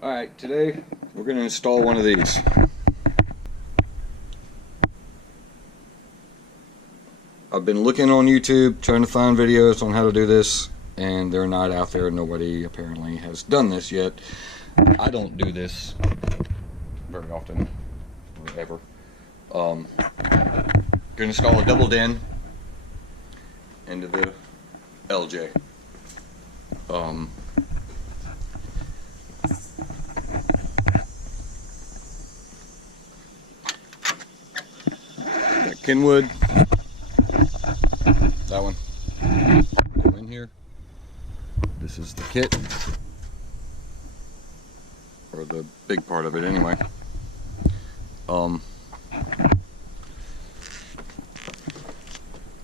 Alright, today we're going to install one of these. I've been looking on YouTube trying to find videos on how to do this, and they're not out there. Nobody apparently has done this yet. I don't do this very often, or ever. Going to install a double DIN into the LJ. Got Kenwood. That one. Go in here. This is the kit, or the big part of it anyway.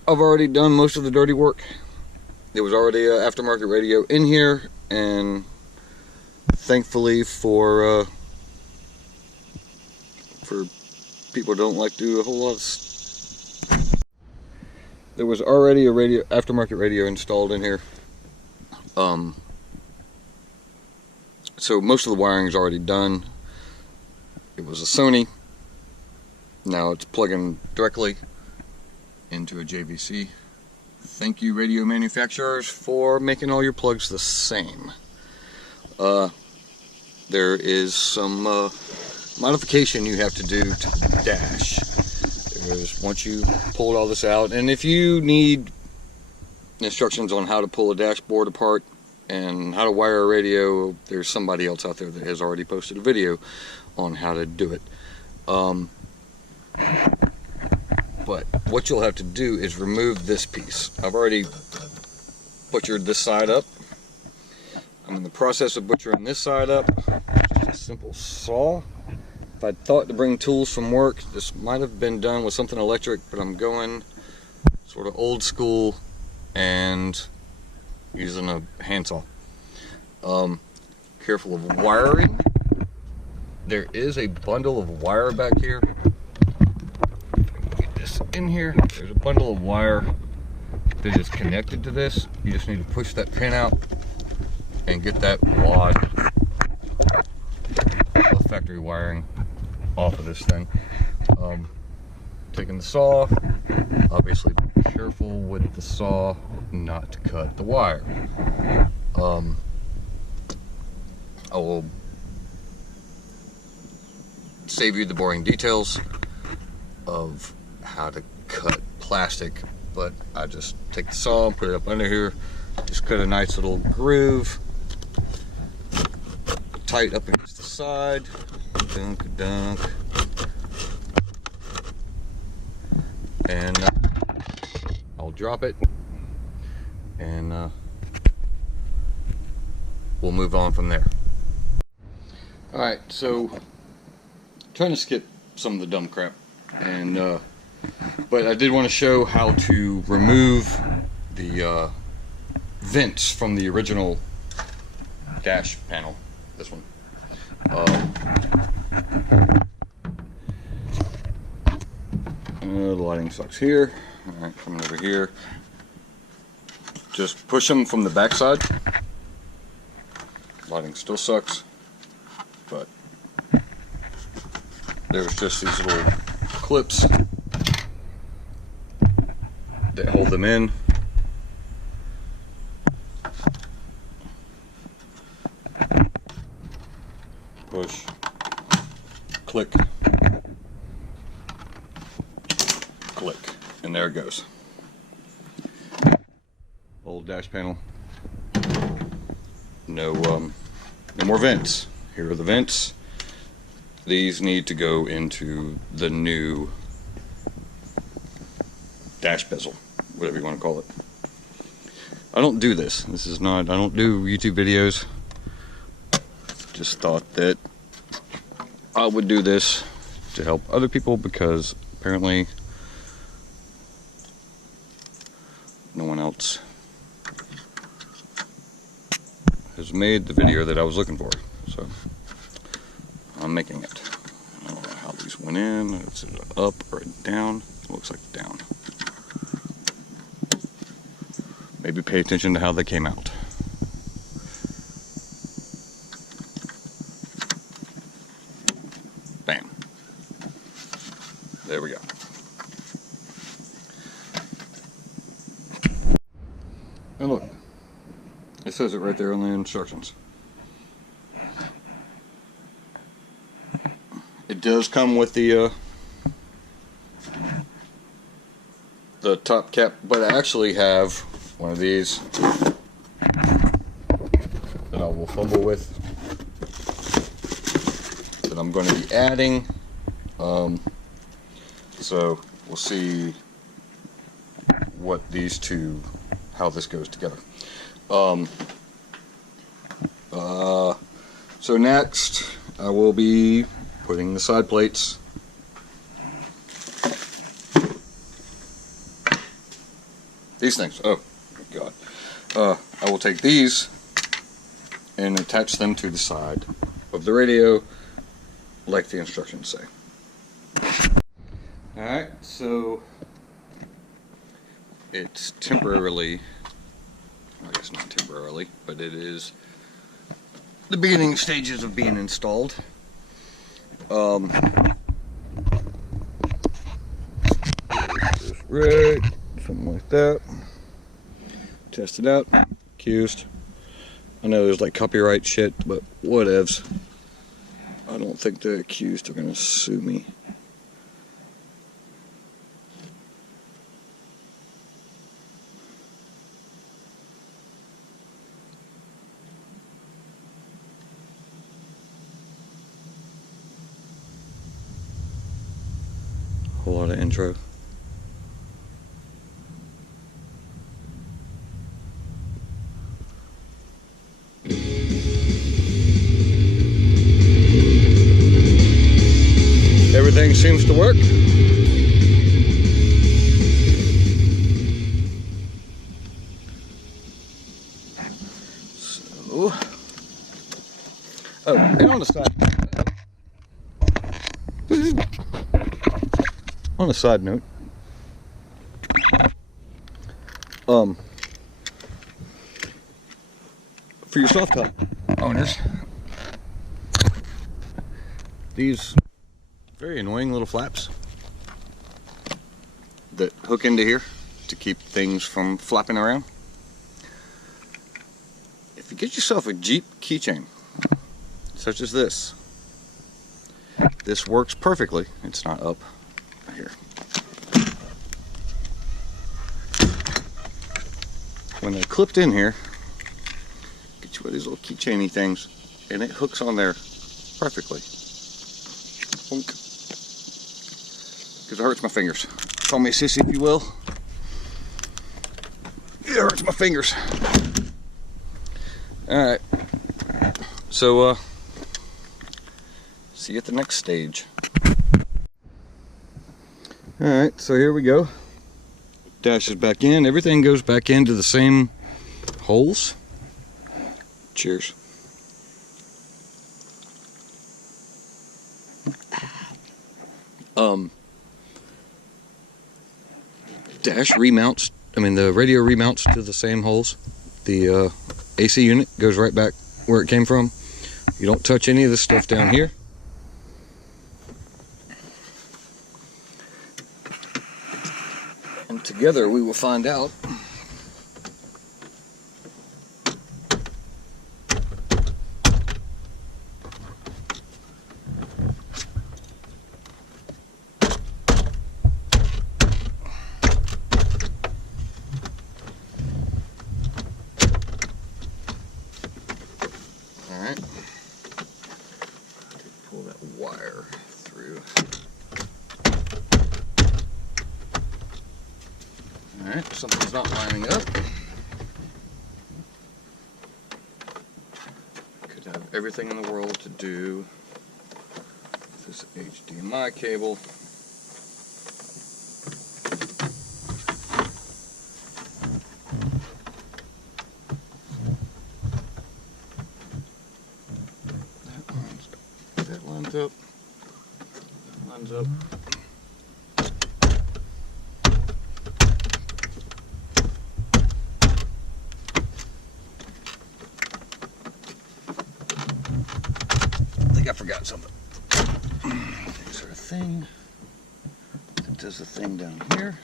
I've already done most of the dirty work. There was already an aftermarket radio in here, and thankfully for people who don't like to do a whole lot of there was already a aftermarket radio installed in here. So most of the wiring is already done. It was a Sony. Now it's plugging directly into a JVC. Thank you, radio manufacturers, for making all your plugs the same. There is some modification you have to do to the dash. Once you pull all this out, and if you need instructions on how to pull a dashboard apart and how to wire a radio, there's somebody else out there that has already posted a video on how to do it. But what you'll have to do is remove this piece. I've already butchered this side up. I'm in the process of butchering this side up. Just a simple saw. If I'd thought to bring tools from work, this might have been done with something electric, but I'm going sort of old school and using a handsaw. Careful of wiring. There is a bundle of wire back here. Get this in here. There's a bundle of wire that is connected to this. You just need to push that pin out and get that wad of factory wiring off of this thing. Taking the saw, obviously be careful with the saw not to cut the wire. I will save you the boring details of how to cut plastic, but I just take the saw and put it up under here, just cut a nice little groove, tight up against the side, dunk dunk, and I'll drop it, and we'll move on from there. Alright, so trying to skip some of the dumb crap, and but I did want to show how to remove the vents from the original dash panel. This one. The lighting sucks here. Alright, coming over here. Just push them from the back side. Lighting still sucks, but there's just these little clips that hold them in. Push, click, click, and there it goes. Old dash panel. No more vents. Here are the vents. These need to go into the new dash bezel, whatever you want to call it. I don't do this. This is not, I don't do YouTube videos. Just thought that I would do this to help other people, because apparently no one else has made the video that I was looking for, so I'm making it. I don't know how these went in. Is it up or down? It looks like down. Maybe pay attention to how they came out. says it right there on the instructions. It does come with the top cap, but I actually have one of these that I will fumble with, that I'm going to be adding. So we'll see what these two, how this goes together. So next I will be putting the side plates these things. Oh god. I will take these and attach them to the side of the radio like the instructions say. Alright, so it's temporarily, I guess not temporarily, but it is the beginning stages of being installed. Right, something like that. Test it out. Accused. I know there's like copyright shit, but whatevs. I don't think the accused are gonna sue me. Whole lot of intro. Everything seems to work. So, oh, and on the side. On a side note, for your soft top owners, these very annoying little flaps that hook into here to keep things from flapping around. If you get yourself a Jeep keychain, such as this works perfectly. It's not up here. When they're clipped in here, get you one of these little keychainy things, and it hooks on there perfectly. Boink. Because it hurts my fingers. Call me a sissy if you will. It hurts my fingers. Alright. So, see you at the next stage. Alright, so here we go. Dash is back in. Everything goes back into the same holes. Cheers. Dash remounts, the radio remounts to the same holes. The AC unit goes right back where it came from. You don't touch any of this stuff down here. And together we will find out wire through. Alright, something's not lining up. Could have everything in the world to do with this HDMI cable. That lines up. That lines up. I think I forgot something. Is there a thing that does the thing down here?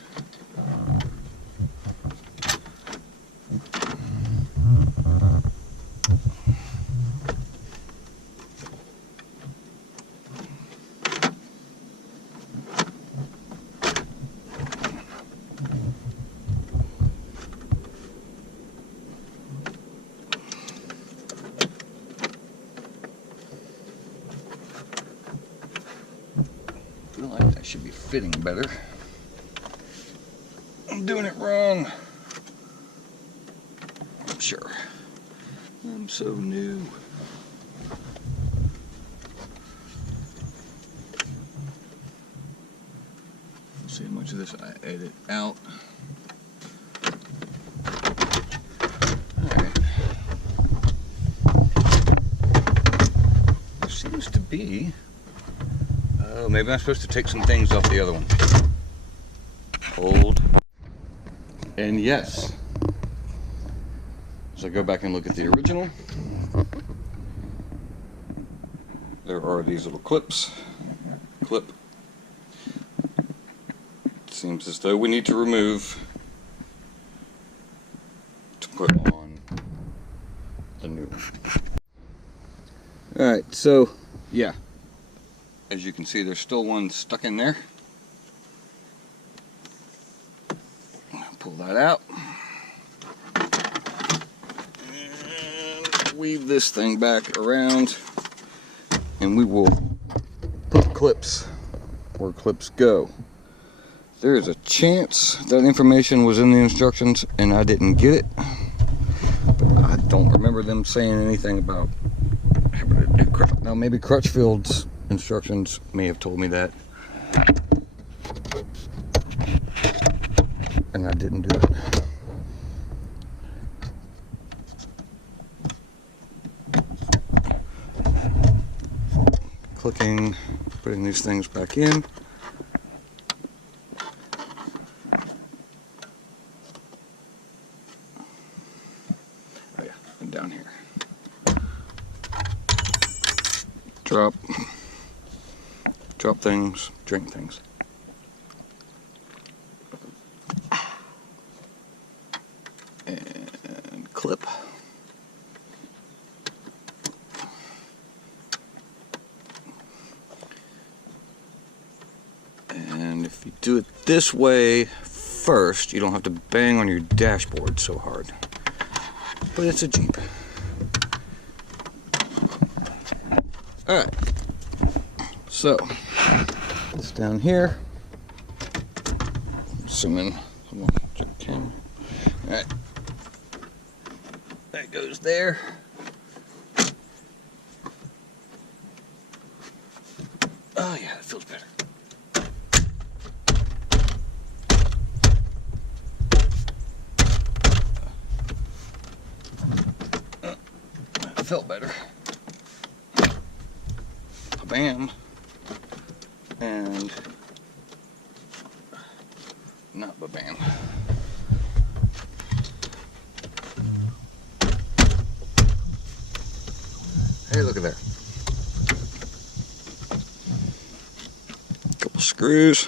should be fitting better. I'm doing it wrong. I'm sure. I'm so new. See how much of this I edit out. Alright. There seems to be... Oh, maybe I'm supposed to take some things off the other one. Hold. And yes. So I go back and look at the original. There are these little clips. Clip. Seems as though we need to remove to put on the new one. Alright, so yeah. As you can see, there's still one stuck in there. Pull that out. And weave this thing back around. And we will put clips where clips go. There is a chance that information was in the instructions and I didn't get it. But I don't remember them saying anything about having to do crutch. Now maybe Crutchfield's instructions may have told me that. And I didn't do it. Clicking, putting these things back in. Oh yeah, and down here. Drop things, drink things. And clip. And if you do it this way first, you don't have to bang on your dashboard so hard. But it's a Jeep. Alright. So, it's down here. Assuming, hold on, check the camera. Alright. That goes there. Oh yeah, it feels better. That felt better. Bam. And not ba-bam. Hey, look at there. Couple screws.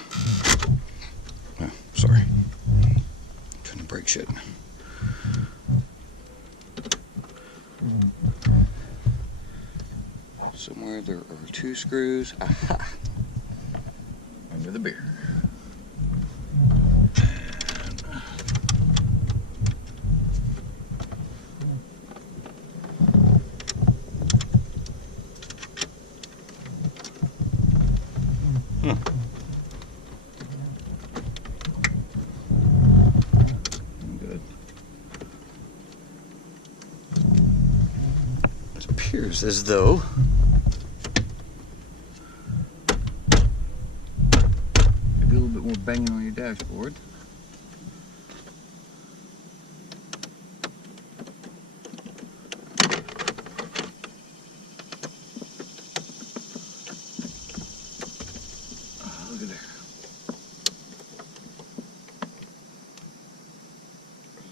Oh, sorry. Trying to break shit. Somewhere there are 2 screws. Aha! Under the beer. Good. It appears as though more banging on your dashboard. Oh, look at there.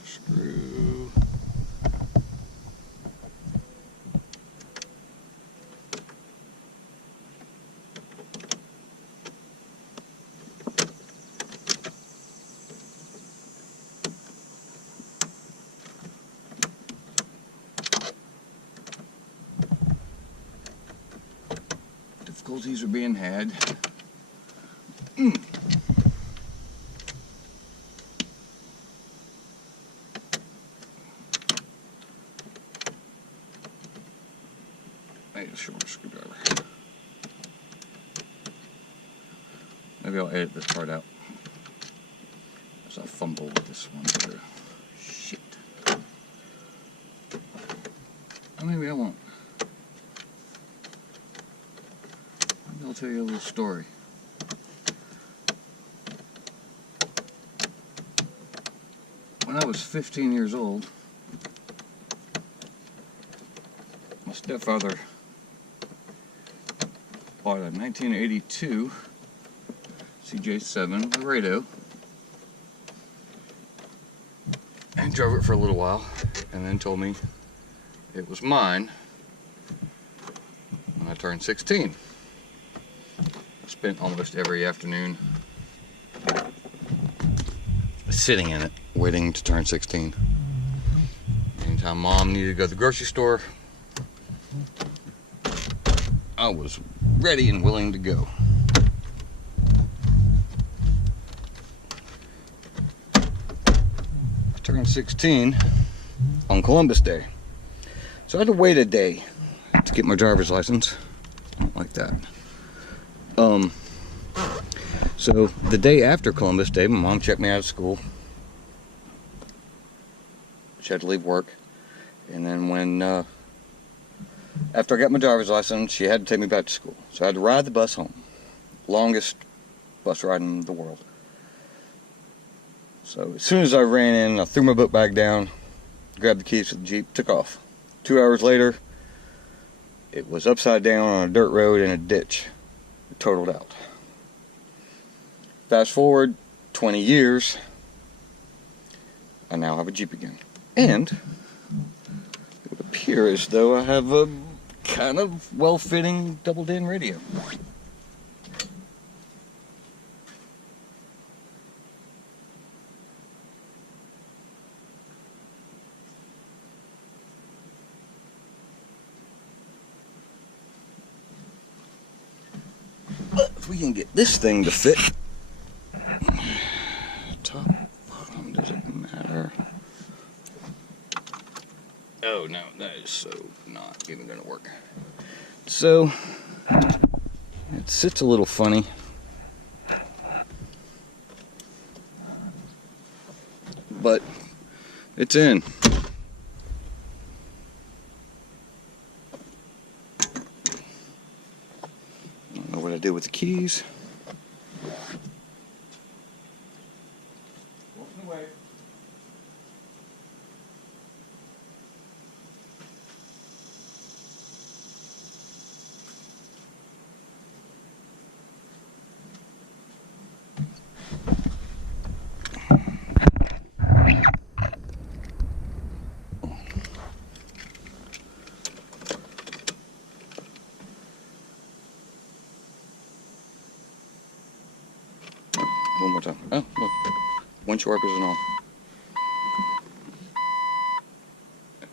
Screw. Difficulties are being had. I need a short screwdriver. Maybe I'll edit this part out. As I fumble with this one here. Shit. Or maybe I won't. Maybe I'll tell you a little story. When I was 15 years old, my stepfather bought a 1982 CJ7 Laredo and drove it for a little while, and then told me it was mine when I turned 16. I spent almost every afternoon sitting in it, waiting to turn 16. Anytime Mom needed to go to the grocery store, I was ready and willing to go. I turned 16 on Columbus Day. So I had to wait a day to get my driver's license. I don't like that. So the day after Columbus Day, my mom checked me out of school. She had to leave work. And then when, after I got my driver's license, she had to take me back to school. So I had to ride the bus home. Longest bus ride in the world. So as soon as I ran in, I threw my book bag down, grabbed the keys to the Jeep, took off. 2 hours later, it was upside down on a dirt road in a ditch. It totaled out. Fast forward 20 years, I now have a Jeep again. And it would appear as though I have a kind of well-fitting double-din radio. But if we can get this thing to fit, top, bottom, does it matter? Oh no, that is so not even gonna work. So, it sits a little funny. But, it's in. I don't know what I did with the keys. Walking away. One more time. Oh, look. Windshield wipers and all.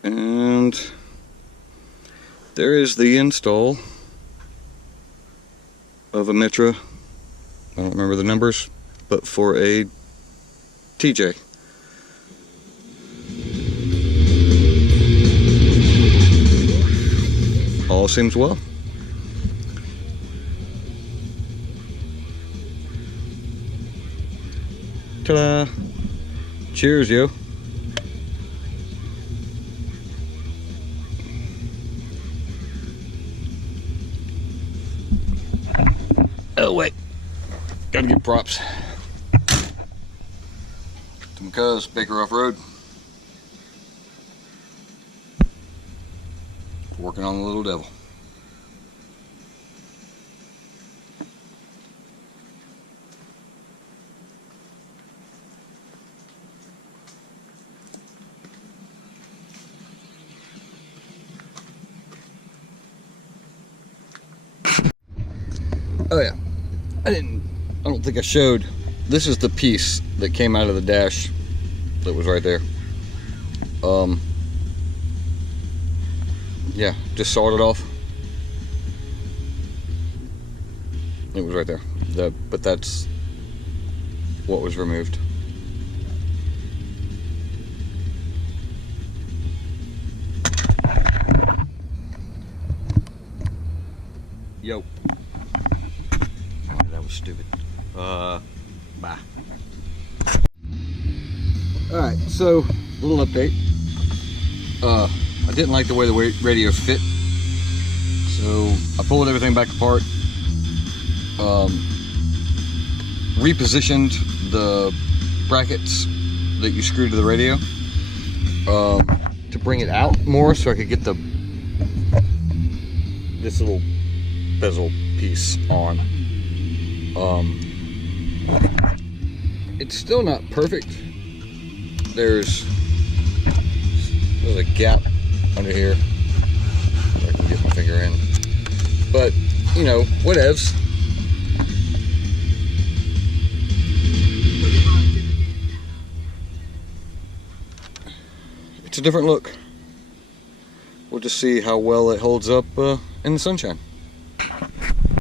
And there is the install of a Metra. I don't remember the numbers, but for a TJ. All seems well. Ta-da! Cheers, yo. Oh, wait. Gotta get props. To my cuz, Baker Off Road. Working on the little devil. Oh yeah, I don't think I showed. This is the piece that came out of the dash that was right there. Yeah, just sawed it off. It was right there. But that's what was removed. Yo. Oh, that was stupid. Bye. Alright, so a little update. I didn't like the way the radio fit, so I pulled everything back apart, repositioned the brackets that you screw to the radio to bring it out more so I could get this little bezel piece on. It's still not perfect. There's a gap under here. I can get my finger in, but you know, whatevs. It's a different look. We'll just see how well it holds up in the sunshine.